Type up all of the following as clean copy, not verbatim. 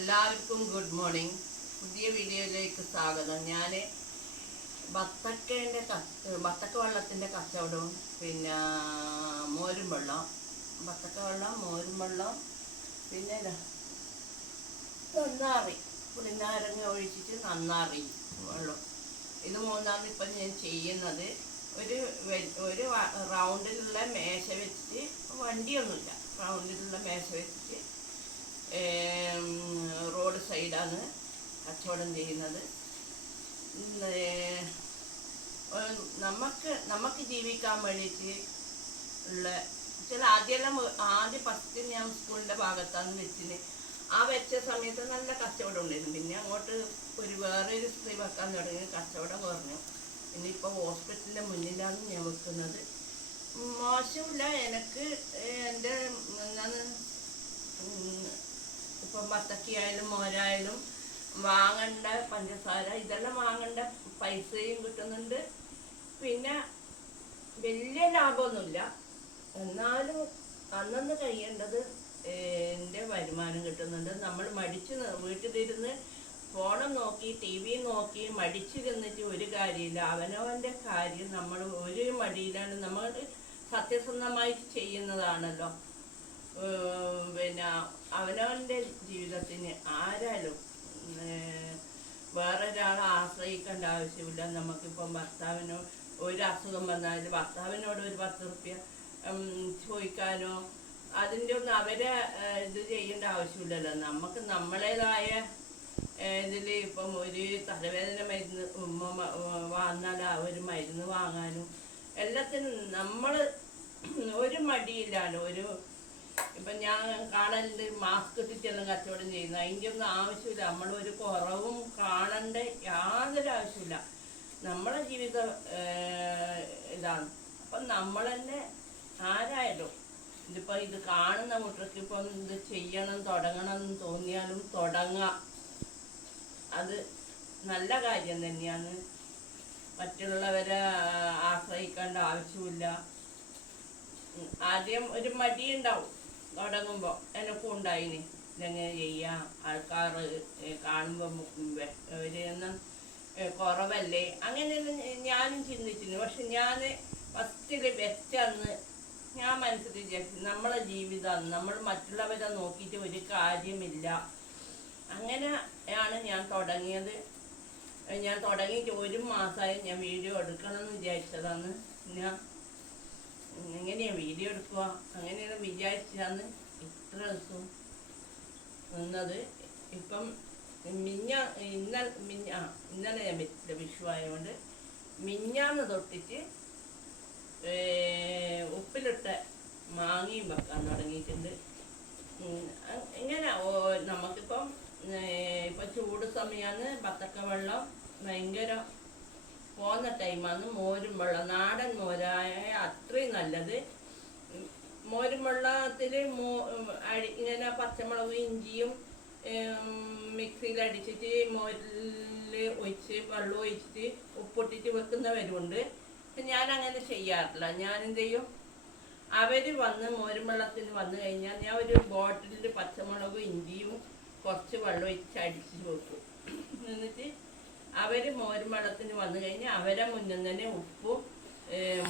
എല്ലാവർക്കും good morning. പുതിയ വീഡിയോയിലേക്ക് സ്വാഗതം. ഞാൻ ബത്തക്ക വെള്ളത്തിൻ്റെ കച്ചവടവും പിന്നെ മോരും വെള്ളം, ബത്തക്ക വെള്ളം, മോരും വെള്ളം, പിന്നെ നന്നാറി പുളിനാരങ്ങ ഒഴിച്ചിട്ട് നന്നാറി വെള്ളം, ഇത് മൂന്നാണ് ഇപ്പം ഞാൻ ചെയ്യുന്നത്. ഒരു റൗണ്ടിലുള്ള മേശ വെച്ചിട്ട്, വണ്ടിയൊന്നുമില്ല, റൗണ്ടിലുള്ള മേശ വെച്ചിട്ട് റോഡ് സൈഡാണ് കച്ചവടം ചെയ്യുന്നത്. നമുക്ക് ജീവിക്കാൻ വേണ്ടിയിട്ട് ഉള്ള ആദ്യം ഫസ്റ്റ് ഞാൻ സ്കൂളിൻ്റെ ഭാഗത്താണ് വെച്ചിന്. ആ വെച്ച സമയത്ത് നല്ല കച്ചവടം ഉണ്ടായിരുന്നു. പിന്നെ അങ്ങോട്ട് വേറൊരു സ്ത്രീ വെക്കാൻ തുടങ്ങി, കച്ചവടം കുറഞ്ഞു. ഇനിയിപ്പോൾ ഹോസ്പിറ്റലിൻ്റെ മുന്നിലാണ് ഞാൻ വെക്കുന്നത്. മോശമില്ല. എനിക്ക് എൻ്റെ ഇപ്പം ബത്തക്കയായാലും മോരായാലും വാങ്ങേണ്ട പഞ്ചസാര ഇതെല്ലാം വാങ്ങേണ്ട പൈസയും കിട്ടുന്നുണ്ട്. പിന്നെ വലിയ ലാഭമൊന്നുമില്ല, എന്നാലും അന്നന്ന് കഴിയേണ്ടത് എൻ്റെ വരുമാനം കിട്ടുന്നുണ്ട്. നമ്മൾ വീട്ടിലിരുന്ന് ഫോണും നോക്കി ടി വി നോക്കി മടിച്ചിരുന്നിട്ട് ഒരു കാര്യമില്ല. അവനവൻ്റെ കാര്യം നമ്മൾ ഒരു മടിയിലാണ്, നമ്മൾ സത്യസന്ധമായി ചെയ്യുന്നതാണല്ലോ. പിന്നെ അവനവൻ്റെ ജീവിതത്തിന് ആരാലും വേറൊരാളെ ആശ്രയിക്കേണ്ട ആവശ്യമില്ല. നമുക്കിപ്പം ഭർത്താവിനോ ഒരു അസുഖം വന്നാൽ ഭർത്താവിനോട് ഒരു 10 റുപ്യ ചോദിക്കാനോ അതിൻ്റെ ഒന്നും അവരെ ഇത് ചെയ്യേണ്ട ആവശ്യമില്ലല്ലോ. നമുക്ക് നമ്മളേതായ ഇതിൽ ഇപ്പം ഒരു തലവേദന മരുന്ന് വന്നാൽ ആ ഒരു മരുന്ന് വാങ്ങാനും എല്ലാത്തിനും നമ്മൾ ഒരു മടിയില്ലാലോ. ഇപ്പം ഞാൻ കാണലുണ്ട് മാസ്ക് ഇട്ടിട്ടെല്ലാം കച്ചവടം ചെയ്യുന്നത്. അതിൻ്റെ ഒന്നും ആവശ്യമില്ല. നമ്മളൊരു കുറവും കാണേണ്ട യാതൊരു ആവശ്യമില്ല. നമ്മളെ ജീവിതം ഇതാണ്. അപ്പം നമ്മൾ തന്നെ ആരായാലും ഇതിപ്പോൾ ഇത് കാണുന്ന കൂട്ടർക്ക് ഇപ്പം ഇത് തുടങ്ങണം എന്ന് തോന്നിയാലും തുടങ്ങാം. അത് നല്ല കാര്യം തന്നെയാണ്. മറ്റുള്ളവരെ ആശ്രയിക്കേണ്ട ആവശ്യമില്ല. ആദ്യം ഒരു മടിയുണ്ടാവും തുടങ്ങുമ്പോൾ. എനിക്കും ഉണ്ടായിന്, ഇതെങ്ങനെ ചെയ്യാം, ആൾക്കാർ കാണുമ്പോൾ ഒന്നും കുറവല്ലേ, അങ്ങനെയൊന്നും ഞാനും ചിന്തിച്ചിരുന്നു. പക്ഷെ ഞാൻ ഫസ്റ്റിൽ വെച്ചന്ന് ഞാൻ മനസ്സിൽ വിചാരിച്ചു, നമ്മളെ ജീവിതം നമ്മൾ മറ്റുള്ളവരെ നോക്കിയിട്ട് ഒരു കാര്യമില്ല. അങ്ങനെയാണ് ഞാൻ തുടങ്ങിയത്. ഞാൻ തുടങ്ങിയിട്ട് 1 മാസമായി ഞാൻ വീഡിയോ എടുക്കണമെന്ന് വിചാരിച്ചതാണ്. ഞാൻ എങ്ങനെയാണ് വീഡിയോ എടുക്കുക അങ്ങനെയാണ് വിചാരിച്ചാണ് ഇത്ര ദിവസവും നിന്നത്. ഇപ്പം ഇന്നലെ ഞാൻ വെച്ചില്ല, വിഷു ആയതുകൊണ്ട് മിഞ്ഞാന്ന് തൊട്ടിട്ട് ഉപ്പിലിട്ട മാങ്ങയും വെക്കാൻ തുടങ്ങിയിട്ടുണ്ട്. ഇങ്ങനെ നമുക്കിപ്പം ഇപ്പം ചൂട് സമയമാണ്, ബത്തക്ക വെള്ളം ഭയങ്കര പോകുന്ന ടൈമാണ്. മോരും വെള്ളം, നാടൻ മോരായ അത്രയും നല്ലത്. മോരും വെള്ളത്തിൽ ഇങ്ങനെ പച്ചമുളകും ഇഞ്ചിയും മിക്സിയിൽ അടിച്ചിട്ട് മോരിൽ ഒഴിച്ച് വെള്ളം ഒഴിച്ചിട്ട് ഉപ്പിട്ടിട്ട് വെക്കുന്നവരുണ്ട്. ഞാൻ അങ്ങനെ ചെയ്യാറില്ല. ഞാൻ എന്ത് ചെയ്യും, അവർ മോരും വെള്ളത്തിന് വന്നു കഴിഞ്ഞാൽ ഞാൻ ഒരു ബോട്ടിലിൽ പച്ചമുളകും ഇഞ്ചിയും കുറച്ച് വെള്ളം ഒഴിച്ച് അടിച്ച് വെക്കും. എന്നിട്ട് അവർ മോരും വെള്ളത്തിന് വന്നു കഴിഞ്ഞാൽ അവരെ മുന്നിൽ തന്നെ ഉപ്പും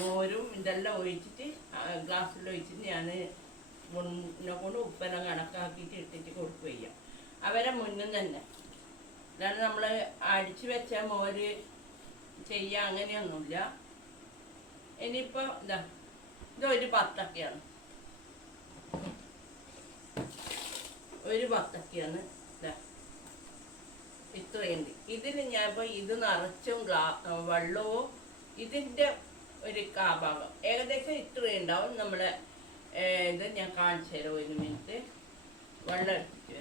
മോരും ഇതെല്ലാം ഒഴിച്ചിട്ട് ഗ്ലാസ്സിൽ ഒഴിച്ചിട്ട് ഞാൻ കൊണ്ട് ഉപ്പെല്ലാം കണക്കാക്കിയിട്ട് ഇട്ടിട്ട് കൊടുക്കുക ചെയ്യാം. അവരെ മുന്നിൽ തന്നെ. അല്ലാണ്ട് നമ്മൾ അടിച്ചു വെച്ച മോര് ചെയ്യുക അങ്ങനെയൊന്നുമില്ല. ഇനിയിപ്പോൾ ഇതൊരു ബത്തക്കയാണ്, ഇത്രയുണ്ട്. ഇതിന് ഞാൻ ഇപ്പോൾ ഇത് നിറച്ചും വെള്ളവും ഇതിൻ്റെ ഒരു കാഭാഗം ഏകദേശം ഇത്രയുണ്ടാവും. നമ്മളെ ഇത് ഞാൻ കാണിച്ചു തരാം. 1 മിനിറ്റ് വെള്ളം എടുത്തിട്ട്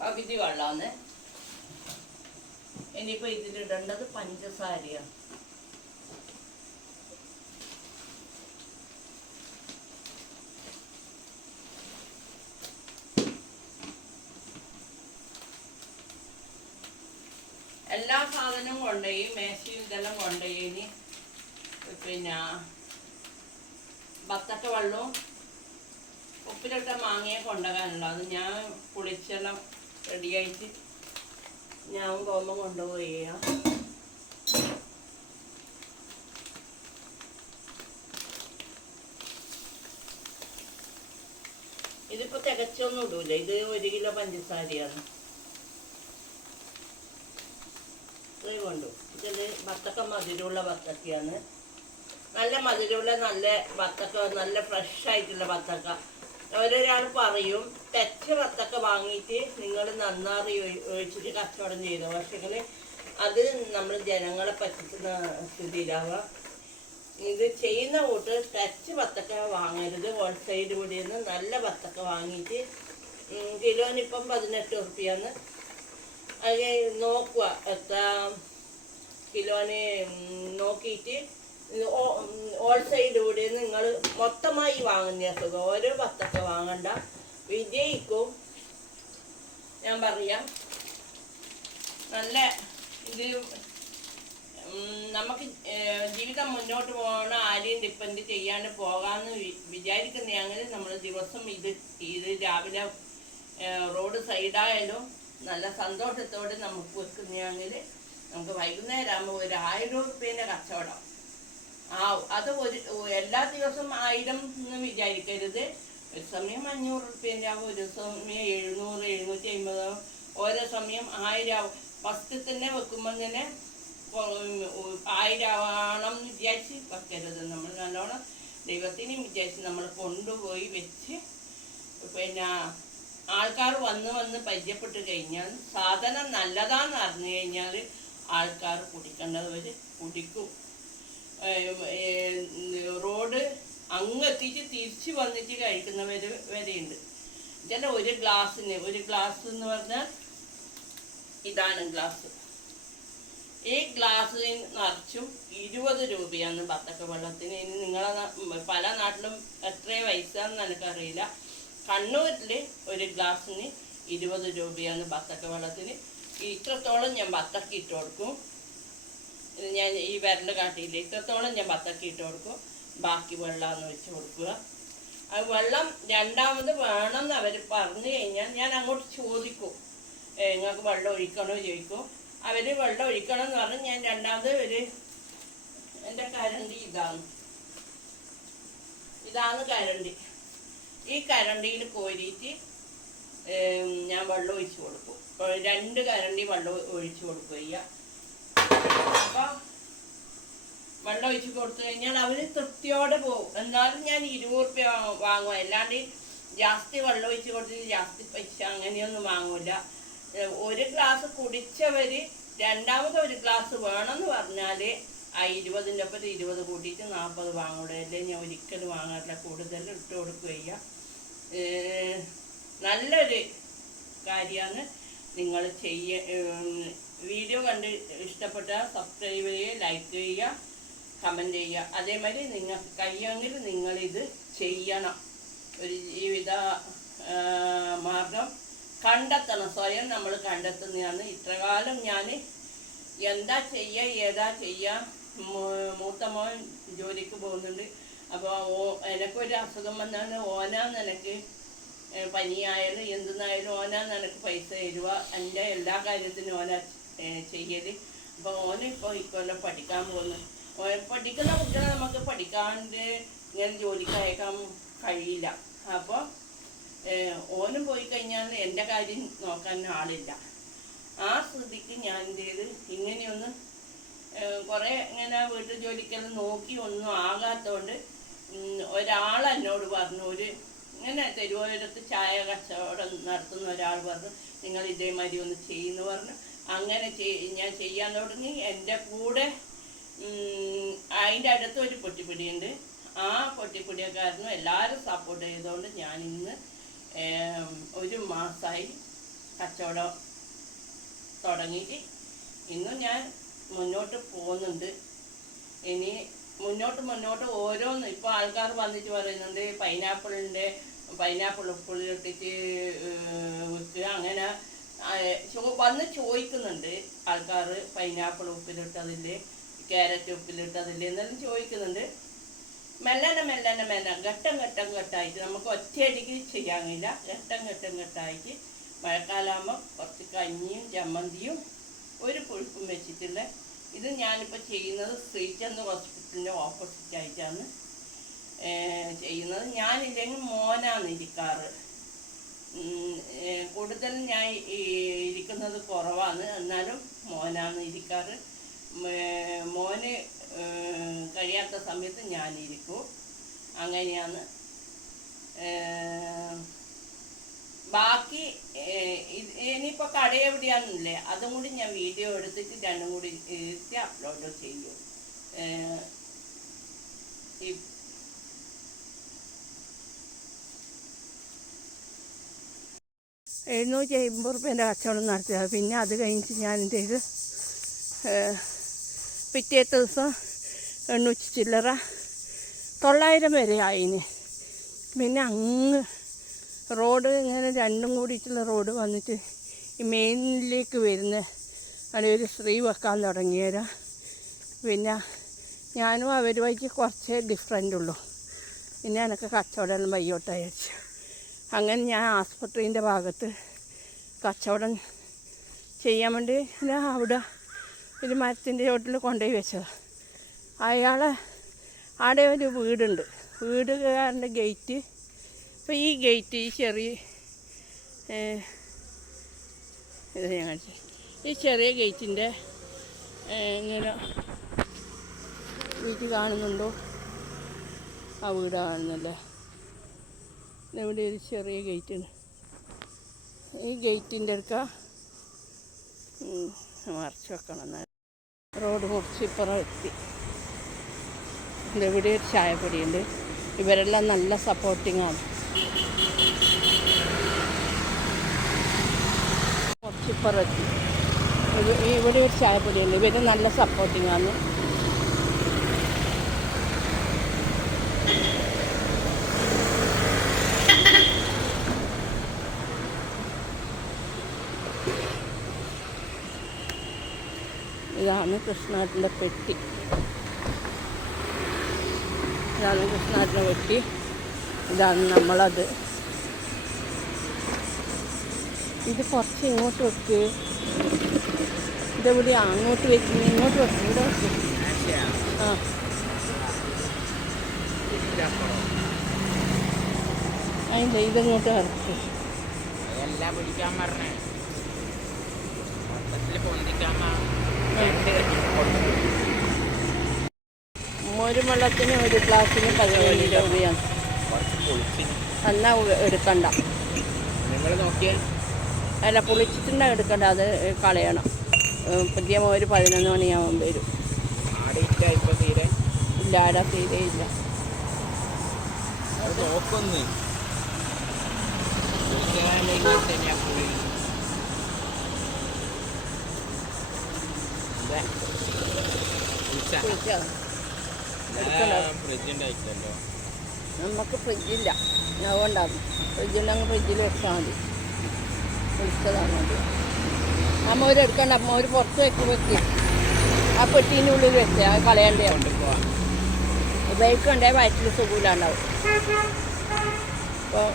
പകുതി വെള്ളമാണ്. ഇനിയിപ്പോൾ ഇതിലിടേണ്ടത് പഞ്ചസാരയാണ്. എല്ലാ സാധനവും കൊണ്ടുപോയി മേശയും ഇതെല്ലാം കൊണ്ടുപോയി പിന്നെ ബത്തക്ക വെള്ളവും ഉപ്പിലിട്ട മാങ്ങയെ കൊണ്ടുപോകാനുള്ളൂ. അത് ഞാൻ കുളിച്ചെല്ലാം റെഡിയായിട്ട് ഞാൻ പോകുമ്പോൾ കൊണ്ടുപോയി. ഇതിപ്പോൾ തികച്ചൊന്നും ഇടൂല. ഇത് 1 കിലോ പഞ്ചസാരയാണ്. ഇത്രയും കൊണ്ടു. ഇതിൽ ബത്തക്ക മധുരമുള്ള ബത്തക്കയാണ്. നല്ല മധുരമുള്ള നല്ല ബത്തക്ക, നല്ല ഫ്രഷ് ആയിട്ടുള്ള ബത്തക്ക. ഓരോരാൾ പറയും തെച്ച ബത്തക്ക വാങ്ങിയിട്ട് നിങ്ങൾ നന്നാറി ഒഴിച്ചിട്ട് കച്ചവടം ചെയ്തു. പക്ഷെങ്കിൽ അത് നമ്മൾ ജനങ്ങളെ പറ്റിക്കുന്ന സ്ഥിതിയിലാവുക. ഇത് ചെയ്യുന്ന കൂട്ട് തെച്ച ബത്തക്ക വാങ്ങരുത്. ഹോൾസെയിൽ കൂടിയിൽ നിന്ന് നല്ല ബത്തക്ക വാങ്ങിയിട്ട് കിലോനിപ്പം 18 ഉറുപ്പികയാണ്. അത് നോക്കുക എത്ര കിലോന് നോക്കിയിട്ട് ഹോൾസെയിലൂടെ നിങ്ങൾ മൊത്തമായി വാങ്ങുന്ന സുഖം. ഓരോ ബത്തക്ക വാങ്ങണ്ട. വിജയിക്കും. ഞാൻ പറയാം, നല്ല ഇത് നമുക്ക് ജീവിതം മുന്നോട്ട് പോകണ ആരെയും ഡിപ്പെൻഡ് ചെയ്യാണ്ട് പോകാമെന്ന് വിചാരിക്കുന്നതാണെങ്കിൽ നമ്മൾ ദിവസം ഇത് രാവിലെ റോഡ് സൈഡായാലും നല്ല സന്തോഷത്തോടെ നമുക്ക് വെക്കുന്നതാണെങ്കിൽ നമുക്ക് വൈകുന്നേരം ആകുമ്പോൾ 1000 ഉറുപ്പ്യേൻ്റെ കച്ചവടം അത് എല്ലാ ദിവസവും 1000 എന്ന് വിചാരിക്കരുത്. ഒരു സമയം 500 ഉറുപ്പ്യേൻ്റെ ആവും, ഒരു സമയം 700, 750, ഓരോ സമയം 1000 ആവും. ഫസ്റ്റ് തന്നെ വെക്കുമ്പോൾ തന്നെ 1000 ആവണം എന്ന് വിചാരിച്ച് വെക്കരുത്. നമ്മൾ നല്ലോണം ദൈവത്തിനെ വിചാരിച്ച് നമ്മൾ കൊണ്ടുപോയി വെച്ച് പിന്നെ ആൾക്കാർ വന്ന് പരിചയപ്പെട്ട് കഴിഞ്ഞാൽ സാധനം നല്ലതാന്ന് അറിഞ്ഞു കഴിഞ്ഞാൽ ആൾക്കാർ കുടിക്കേണ്ടവർ കുടിക്കും. റോഡ് അങ്ങെത്തിച്ച് തിരിച്ച് വന്നിട്ട് കഴിക്കുന്നവർ വരെയുണ്ട്. ചില ഒരു ഗ്ലാസ് എന്ന് പറഞ്ഞാൽ ഇതാണ് ഗ്ലാസ്. ഈ ഗ്ലാസ്സിന് നിറച്ചും 20 രൂപയാണ് ബത്തക്ക വെള്ളത്തിന്. ഇനി നിങ്ങളെ പല നാട്ടിലും എത്ര പൈസയെന്ന് എനിക്കറിയില്ല. കണ്ണൂരിൽ ഒരു ഗ്ലാസ്സിന് 20 രൂപയാണ് ബത്തക്ക വെള്ളത്തിന്. ഇത്രത്തോളം ഞാൻ ബത്തക്ക ഇട്ട് കൊടുക്കും. ഞാൻ ഈ വിരൽ കാട്ടിയില്ല, ഇത്രത്തോളം ഞാൻ ബത്തക്ക ഇട്ട് കൊടുക്കും. ബാക്കി വെള്ളമെന്ന് വെച്ച് കൊടുക്കുക. അത് വെള്ളം രണ്ടാമത് വേണമെന്ന് അവർ പറഞ്ഞു കഴിഞ്ഞാൽ ഞാൻ അങ്ങോട്ട് ചോദിക്കും, നിങ്ങൾക്ക് വെള്ളം ഒഴിക്കണോ ചോദിക്കും. അവർ വെള്ളം ഒഴിക്കണം എന്ന് പറഞ്ഞ് ഞാൻ രണ്ടാമത് എൻ്റെ കരണ്ടി ഇതാണ് കരണ്ടി. ഈ കരണ്ടിയിൽ കോരിയിട്ട് ഞാൻ വെള്ളം ഒഴിച്ച് കൊടുക്കും. 2 കരണ്ടി വെള്ളം ഒഴിച്ച് കൊടുക്കുക. അപ്പം വെള്ളം ഒഴിച്ച് കൊടുത്തു കഴിഞ്ഞാൽ അവർ തൃപ്തിയോടെ പോകും. എന്നാലും ഞാൻ 20 ഉറുപ്പ്യ വാങ്ങും. അല്ലാണ്ട് ജാസ്തി വെള്ളം ഒഴിച്ച് കൊടുത്തിട്ട് ജാസ്തി പൈസ അങ്ങനെയൊന്നും വാങ്ങൂല. ഒരു ഗ്ലാസ് കുടിച്ചവർ രണ്ടാമത് ഒരു ഗ്ലാസ് വേണമെന്ന് പറഞ്ഞാൽ ആ 20ൻ്റെ ഒപ്പം 20 കൂട്ടിയിട്ട് 40 വാങ്ങൂടെ. അല്ലേ ഞാൻ ഒരിക്കലും വാങ്ങാറില്ല. കൂടുതൽ ഇട്ട് കൊടുക്കുകയ്യ. നല്ലൊരു കാര്യമാണ്. നിങ്ങൾ വീഡിയോ കണ്ട് ഇഷ്ടപ്പെട്ടാൽ സബ്സ്ക്രൈബ് ചെയ്യുക, ലൈക്ക് ചെയ്യുക, കമൻറ്റ് ചെയ്യുക. അതേമാതിരി നിങ്ങൾക്ക് കഴിയുമെങ്കിൽ നിങ്ങളിത് ചെയ്യണം. ഒരു ജീവിത മാർഗം കണ്ടെത്തണം. സ്വയം നമ്മൾ കണ്ടെത്തുന്നതാണ്. ഇത്രകാലം ഞാൻ എന്താ ചെയ്യുക ഏതാ ചെയ്യുക. മൂത്ത മോൻ ജോലിക്ക് പോകുന്നുണ്ട്. അപ്പോൾ എനിക്കൊരു അസുഖം വന്നാൽ ഓനാന്ന് എനിക്ക് പനിയായാലും എന്തെന്നായാലും ഓനാന്ന് എനിക്ക് പൈസ തരുക. എൻ്റെ എല്ലാ കാര്യത്തിനും ഓനാ ചെയ്യൽ. അപ്പോൾ ഓനിപ്പോൾ ഇക്കൊല്ലം പഠിക്കാൻ പോകുന്നു. പഠിക്കുന്ന കുട്ടികളെ നമുക്ക് പഠിക്കാണ്ട് ഇങ്ങനെ ജോലിക്ക് അയക്കാൻ കഴിയില്ല. അപ്പോൾ ഓനും പോയി കഴിഞ്ഞാൽ എൻ്റെ കാര്യം നോക്കാൻ ആളില്ല. ആ സ്ഥിതിക്ക് ഞാൻ എന്ത് ചെയ്ത് ഇങ്ങനെയൊന്ന് കുറേ ഇങ്ങനെ വീട്ടു ജോലിക്കെല്ലാം നോക്കി ഒന്നും ആകാത്തതുകൊണ്ട് ഒരാൾ എന്നോട് പറഞ്ഞു, ഇങ്ങനെ തെരുവോരത്ത് ചായ കച്ചവടം നടത്തുന്ന ഒരാൾ പറഞ്ഞു, നിങ്ങൾ ഇതേമാതിരി ഒന്ന് ചെയ്യുന്നു പറഞ്ഞു. അങ്ങനെ ഞാൻ ചെയ്യാൻ തുടങ്ങി. എൻ്റെ കൂടെ അതിൻ്റെ അടുത്ത് ഒരു പൊട്ടിപ്പിടിയുണ്ട്. ആ പൊട്ടിപ്പിടിയക്കാരനും എല്ലാവരും സപ്പോർട്ട് ചെയ്തുകൊണ്ട് ഞാനിന്ന് 1 മാസമായി കച്ചവടം തുടങ്ങിയിട്ട് ഇന്നും ഞാൻ മുന്നോട്ട് പോകുന്നുണ്ട്. ഇനി മുന്നോട്ട് ഓരോന്ന് ഇപ്പോൾ ആൾക്കാർ വന്നിട്ട് പറയുന്നുണ്ട് പൈനാപ്പിൾ ഉപ്പിലിട്ടിട്ട് വിൽക്കുക. അങ്ങനെ വന്ന് ചോദിക്കുന്നുണ്ട് ആൾക്കാർ, പൈനാപ്പിൾ ഉപ്പിലിട്ടതില്ലേ, ക്യാരറ്റ് ഉപ്പിലിട്ടതില്ലേ എന്നെല്ലാം ചോദിക്കുന്നുണ്ട്. മെല്ലനെ ഘട്ടം ഘട്ടമായിട്ട് നമുക്ക് ഒറ്റയടിക്ക് ചെയ്യാൻ കഴിയില്ല. ഘട്ടം ഘട്ടമായിട്ട് മഴക്കാലമാകുമ്പോൾ കുറച്ച് കഞ്ഞിയും ചമ്മന്തിയും ഒരു പുഴുക്കും വെച്ചിട്ടുള്ള ഇത് ഞാനിപ്പോൾ ചെയ്യുന്നത് ശ്രീചന്ദ് ഹോസ്പിറ്റലിൻ്റെ ഓപ്പോസിറ്റായിട്ടാണ് ചെയ്യുന്നത്. ഞാനില്ലെങ്കിൽ മോനാണ് ഇരിക്കാറ്. കൂടുതലും ഞാൻ ഇരിക്കുന്നത് കുറവാണ്, എന്നാലും മോനാണ് ഇരിക്കാറ്. മോന് കഴിയാത്ത സമയത്ത് ഞാനിരിക്കും. അങ്ങനെയാണ്. ബാക്കി ഇനിയിപ്പോൾ കട എവിടെയാണെന്നില്ലേ, അതും കൂടി ഞാൻ വീഡിയോ എടുത്തിട്ട് രണ്ടും കൂടി ഇരുത്തി അപ്ലോഡ് ചെയ്യും. 750 റുപ്യേൻ്റെ കച്ചവടം നടത്തിയത്. പിന്നെ അത് കഴിഞ്ഞിട്ട് ഞാൻ എന്ത് ചെയ്ത്, പിറ്റേത്തെ ദിവസം 800 ചില്ലറ 900 വരെ ആയിന്. പിന്നെ അങ്ങ് റോഡ് ഇങ്ങനെ രണ്ടും കൂടിയിട്ടുള്ള റോഡ് വന്നിട്ട് ഈ മെയിനിലേക്ക് വരുന്ന അവിടെ ഒരു സ്ത്രീ വെക്കാൻ തുടങ്ങിയവരാ. പിന്നെ ഞാനും അവരുമായിട്ട് കുറച്ചേ ഡിഫറൻ്റ് ഉള്ളൂ. പിന്നെ എനിക്ക് കച്ചവടം വയ്യോട്ട് അയച്ചു. അങ്ങനെ ഞാൻ ആസ്പത്രീൻ്റെ ഭാഗത്ത് കച്ചവടം ചെയ്യാൻ വേണ്ടി ഞാൻ അവിടെ ഒരു മരത്തിൻ്റെ ചോട്ടിൽ കൊണ്ടുപോയി വെച്ചതാണ്. അയാളെ അവിടെ ഒരു വീടുണ്ട്. വീടുകാരൻ്റെ ഗേറ്റ്, ഇപ്പോൾ ഈ ഗേറ്റ്, ഈ ചെറിയ ഇത് ഞാൻ കാണിച്ചു, ഈ ചെറിയ ഗേറ്റിൻ്റെ ഇങ്ങനെ വീട്ടിൽ കാണുന്നുണ്ടോ? ആ വീട് കാണുന്നല്ലേ. ഇവിടെ ഒരു ചെറിയ ഗേറ്റാണ്. ഈ ഗേറ്റിൻ്റെ അടുക്ക മറച്ച് വെക്കണം. എന്നാൽ റോഡ് മുറിച്ച് ഇപ്പുറം എത്തി. ഇവിടെ ഒരു ചായപ്പൊടിയുണ്ട്. ഇവരെല്ലാം നല്ല സപ്പോർട്ടിങ് ആണ്. കുറച്ചിപ്പുറം എത്തി. ഇവിടെ ഒരു ചായപ്പൊടിയുണ്ട്. ഇവർ നല്ല സപ്പോർട്ടിങ് ആണ്. ഇതാണ് കൃഷ്ണാട്ടിൻ്റെ പെട്ടി. ഇതാണ് കൃഷ്ണാട്ടിൻ്റെ പെട്ടി. ഇതാണ് നമ്മളത്. ഇത് കുറച്ച് ഇങ്ങോട്ട് വെക്ക്. ഇതെവിടെ അങ്ങോട്ട് വെച്ച് ഇങ്ങോട്ട് വെക്ക്. ഇവിടെ വെക്ക്. ആ അതിൻ്റെ ഇതങ്ങോട്ട് ഇറക്ക്. ഒരു വെള്ളത്തിന് ഒരു ഗ്ലാസ്സിന് 15 രൂപയാണ്. എന്നാൽ എടുക്കണ്ട. അല്ല, പുളിച്ചിട്ടുണ്ടെങ്കിൽ എടുക്കണ്ട, അത് കളയണം. പുതിയ ഒരു 11 മണിയാകുമ്പോൾ വരും. ഇല്ല, ആടെ തീരെ ഇല്ല. നമുക്ക് ഫ്രിഡ്ജില്ല, അതുകൊണ്ടാണ്. ഫ്രിഡ്ജുണ്ടെങ്കിൽ ഫ്രിഡ്ജിൽ വെച്ചാൽ മതി. വിളിച്ചതാണ് മതി. അമ്മ ഒരു എടുക്കണ്ട, അമ്മ ഒരു പുറത്ത് വെക്ക്. ആ പെട്ടീൻ്റെ ഉള്ളിൽ വെച്ചേ, അത് കളയണ്ടേ. ഉപയോഗിക്കണ്ടേ, വയറ്റിൽ സുഖമില്ലാണ്ടാവും. അപ്പോൾ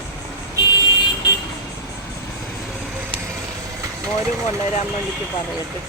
മോര് കൊണ്ടുവരാൻ വേണ്ടിയിട്ട് പറയട്ടെ.